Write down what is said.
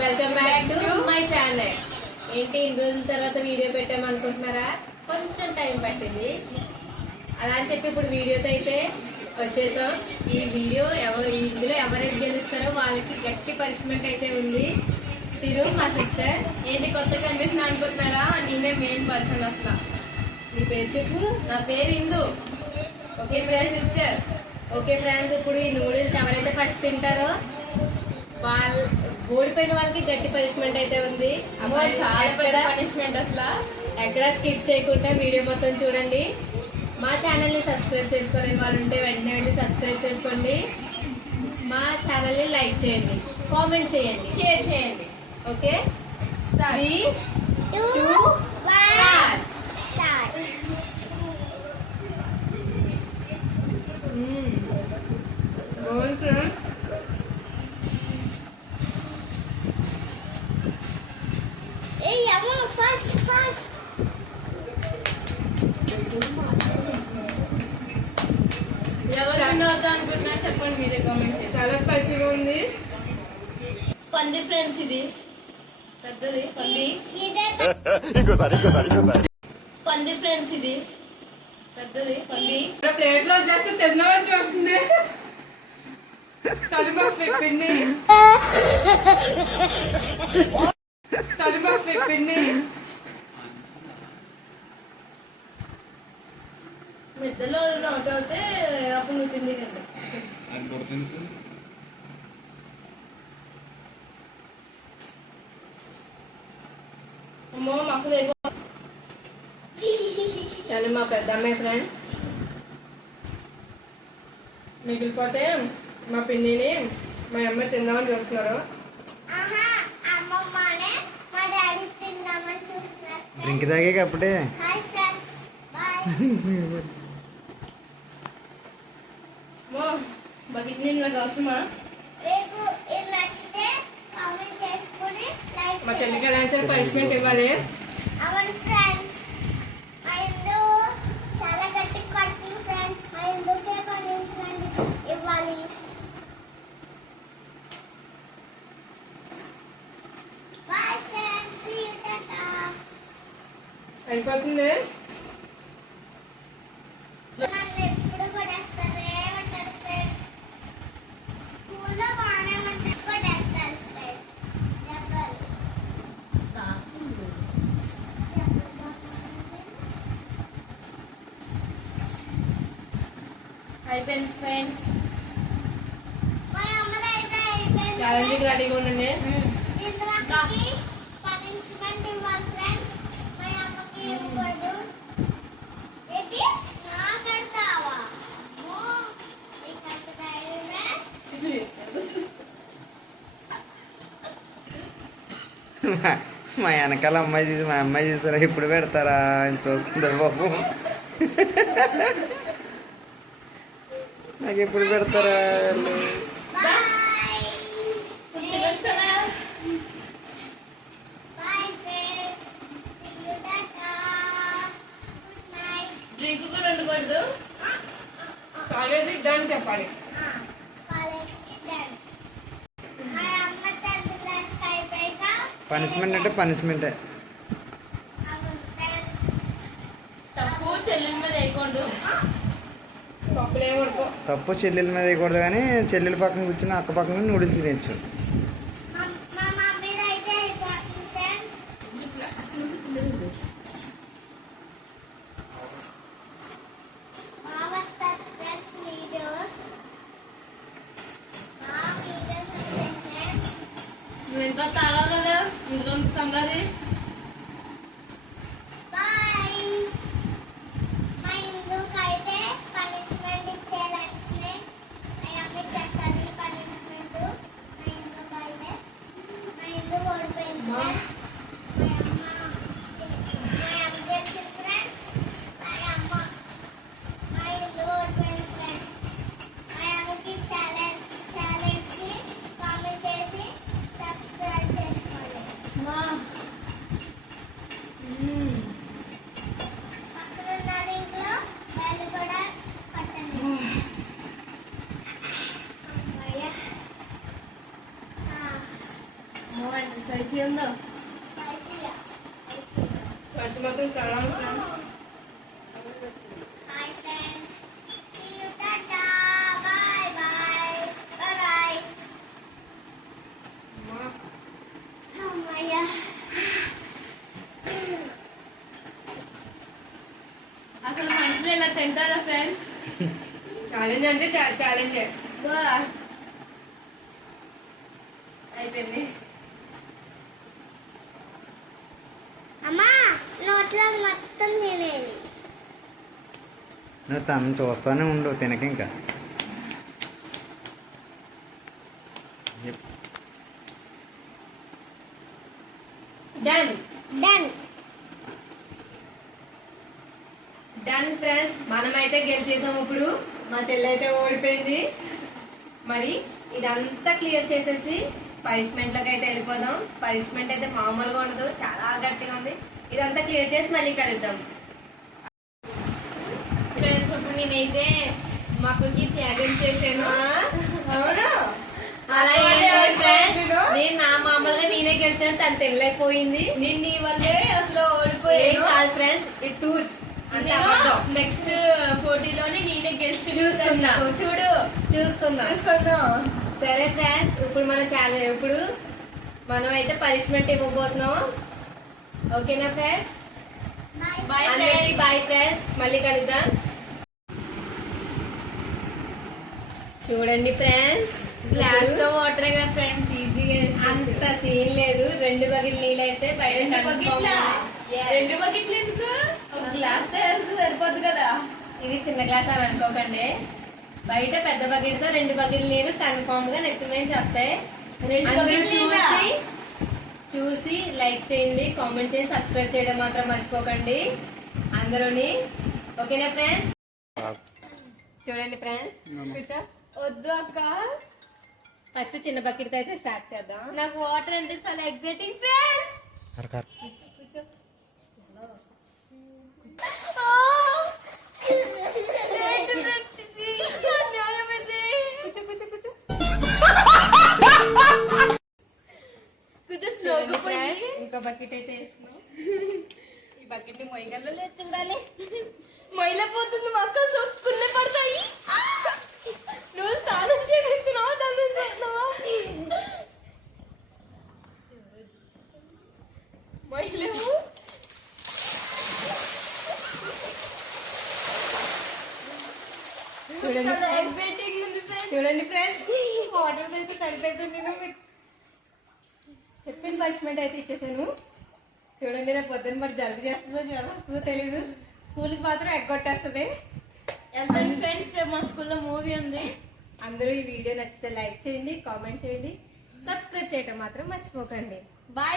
Welcome back to my channel. ఏంటి ఇన్ని రోజుల తర్వాత వీడియో పెట్టామనుకుంటున్నారా? కొంచెం టైం పట్టింది. అలా అని చెప్పి ఇప్పుడు వీడియోతో అయితే వచ్చేసాం. ఈ వీడియో ఇందులో ఎవరైతే గెలుస్తారో వాళ్ళకి గట్టి పనిష్మెంట్ అయితే ఉంది. తిరు మా సిస్టర్. ఏంటి కొత్త కనిపిస్తున్నా అనుకుంటున్నారా? నేనే మెయిన్ పర్సన్. అసలు నీ పేరు చెప్పు. నా పేరు ఇందు. ఓకే పేరు సిస్టర్. ఓకే ఫ్రెండ్స్, ఇప్పుడు ఈ నూడిల్స్ ఎవరైతే ఫస్ట్ తింటారో వాళ్ళు ఓడిపోయిన వాళ్ళకి గట్టి పనిష్మెంట్ అయితే ఉంది. చాలా పెద్ద పనిష్మెంట్. అసలు ఎక్కడ స్కిప్ చేయకుండా వీడియో మొత్తం చూడండి. మా ఛానల్ ని సబ్స్క్రైబ్ చేసుకోని వాళ్ళు ఉంటే వెంటనే వెళ్ళి సబ్స్క్రైబ్ చేసుకోండి. మా ఛానల్ ని లైక్ చేయండి, కామెంట్ చేయండి, షేర్ చేయండి. Okay, 3, 2, 1 start. ఎవరు వినవద్దు అనుకుంటున్నారు చెప్పండి, మీరే కామెంట్. చాలా స్పైసీగా ఉంది. పంది ఫ్రెండ్స్, ఇది పెద్దది పంది. పంది ఫ్రెండ్స్, ఇది పెద్దది పంది. ప్లేట్ లో చేస్తే తిన్నామని చూస్తుంది. కలిపాకు పెప్పింది, కలిపాకు పెప్పింది. మిద్దలో నోట్ అవుతే అప్పుడు నువ్వు తిండి కదా. అమ్మో మాకు కానీ మా పెద్ద అమ్మాయి ఫ్రెండ్స్ మిగిలిపోతే మా పిన్నిని మా అమ్మాయి తిందామని చూస్తున్నారు. డ్రింక్ తాగాక అప్పుడే బకెట్ నీళ్ళు నాకు అవసరమా? మా చెల్లికి ఎలా పనిష్మెంట్ ఇవ్వాలి. అయిపోతుంది. అయిపోయింది ఫ్రెండ్స్. ఛాలెంజ్ రెడీగా ఉండండి. మా వెనకాల అమ్మాయి చూసి మా అమ్మాయి చూసారా ఇప్పుడు పెడతారా అని చూస్తుంది బాబు. నాకు ఎప్పుడు పెడతారా? డ్రింక్ కూడా ఉండకూడదు. కాలేజీ డన్ చెప్పాలి. పనిష్మెంట్ అంటే పనిష్మెంటే. తప్పు చెల్లెల మీద వేయకూడదు. తప్పు చెల్లెల మీద వేయకూడదు, కానీ చెల్లెల పక్కన కూర్చుని అక్క పక్కన నూడిల్స్ తినచ్చు. నువ్వు ఇంకా తాగాలి కదా, ఇందులో కంగారు. స్పైసీ ఉందో ఫస్ట్ మాత్రం చాలా Hi friends. See you. Tata. Bye bye. Bye bye. Oh my God. అసలు మనుషులు ఇలా తింటారా ఫ్రెండ్స్? ఛాలెంజ్ అంటే ఛాలెంజ్. అయిపోయింది. అమ్మా నోట్లో మొత్తం తినేది. నువ్వు తను చూస్తానే ఉండు తినక ఇంకా. Done done. డన్ ఫ్రెండ్స్, మనమైతే గెలిచేసాం. ఇప్పుడు మా చెల్లి అయితే ఓడిపోయింది. మరి ఇదంతా క్లియర్ చేసేసి పనిష్మెంట్ లోకి అయితే వెళ్ళిపోదాం. పనిష్మెంట్ అయితే మామూలుగా ఉండదు, చాలా గట్టిగా ఉంది. ఇదంతా క్లియర్ చేసి మళ్ళీ కలుద్దాం. ఫ్రెండ్స్ ఇప్పుడు నేనైతే మా అక్కకి త్యాగం చేశాను. అవును, అలా ఏం లేదు friends. నేను నా మామూలుగా నేనే గెలిచాను, తను తెల్లైపోయింది. నేను నీ వల్లే అసలు ఏం ఓడిపోయాను. కాదు ఫ్రెండ్స్, ఇట్ టూచ్ నెక్స్ట్ పోటీలోనే నేనే గెలిచి చూసుకుందాం. చూసుకుందాం. సరే ఫ్రెండ్స్, ఇప్పుడు మన ఛానల్ ఇప్పుడు మనం అయితే పనిష్మెంట్ ఇవ్వబోతున్నాం. ఓకేనా ఫ్రెండ్స్? బాయ్ అందరికీ ఫ్రెండ్స్. బాయ్ ఫ్రెండ్స్, మళ్ళీ కలుద్దాం. చూడండి ఫ్రెండ్స్, గ్లాస్ తో వాటర్ గా ఫ్రెండ్స్ ఈజీగా అంత సీన్ లేదు. 2 బకెట్ నీళ్ళు అయితే బయట రెండు confirm బకెట్ల గా- Yes. 2 బకెట్లు ఎందుకు? ఒక గ్లాస్ తయారు సరిపోద్ది కదా. ఇది చిన్న గ్లాస్ అని అనుకోకండి. బయట పెద్ద బకెట్ తో 2 బకెట్ నీళ్ళు కన్ఫర్మ్ గా నెత్తి మీద వస్తాయి. 2 అందరూ బకెట్ నీళ్ళా? చూసి లైక్ చేయండి, కామెంట్ చేయండి, సబ్స్క్రైబ్ చేయడం మాత్రం మర్చిపోకండి అందరూని. ఓకేనా ఫ్రెండ్స్? చూడండి ఫ్రెండ్స్, వద్దు అక్క, ఫస్ట్ చిన్న బకెట్ తో అయితే స్టార్ట్ చేద్దాం. నాకు వాటర్ అంటే చాలా ఎగ్జైటింగ్ ఫ్రెండ్స్. కొంచెం స్లోగా పోయి ఇంకో బకెట్ అయితే వేసుకున్నాం. ఈ బకెట్ ని మొయ్యగల్లో లేదు చూడాలి. మైలపోతుంది మా అక్క, సొక్కునే పడతాయి. నువ్వు స్నానం చేస్తున్నావా దాని మైలేవు. చూడండి చాలా ఎగ్జైటింగ్ ఉంది ఫ్రెండ్స్. చూడండి ఫ్రెండ్స్, వాటర్ అయితే సరిపోతుంది. నేను మీకు చెప్పిన పనిష్మెంట్ అయితే ఇచ్చేసాను. చూడండి, రేపు పొద్దున్న మరి జలుబు చేస్తుందో జ్వరం వస్తుందో తెలీదు. స్కూల్కి మాత్రం ఎగ్గొట్టేస్తుంది. వెళ్తాను ఫ్రెండ్స్, రేపు మా స్కూల్లో మూవీ ఉంది. అందరూ ఈ వీడియో నచ్చితే లైక్ చేయండి, కామెంట్ చేయండి, సబ్స్క్రైబ్ చేయటం మాత్రం మర్చిపోకండి. బాయ్.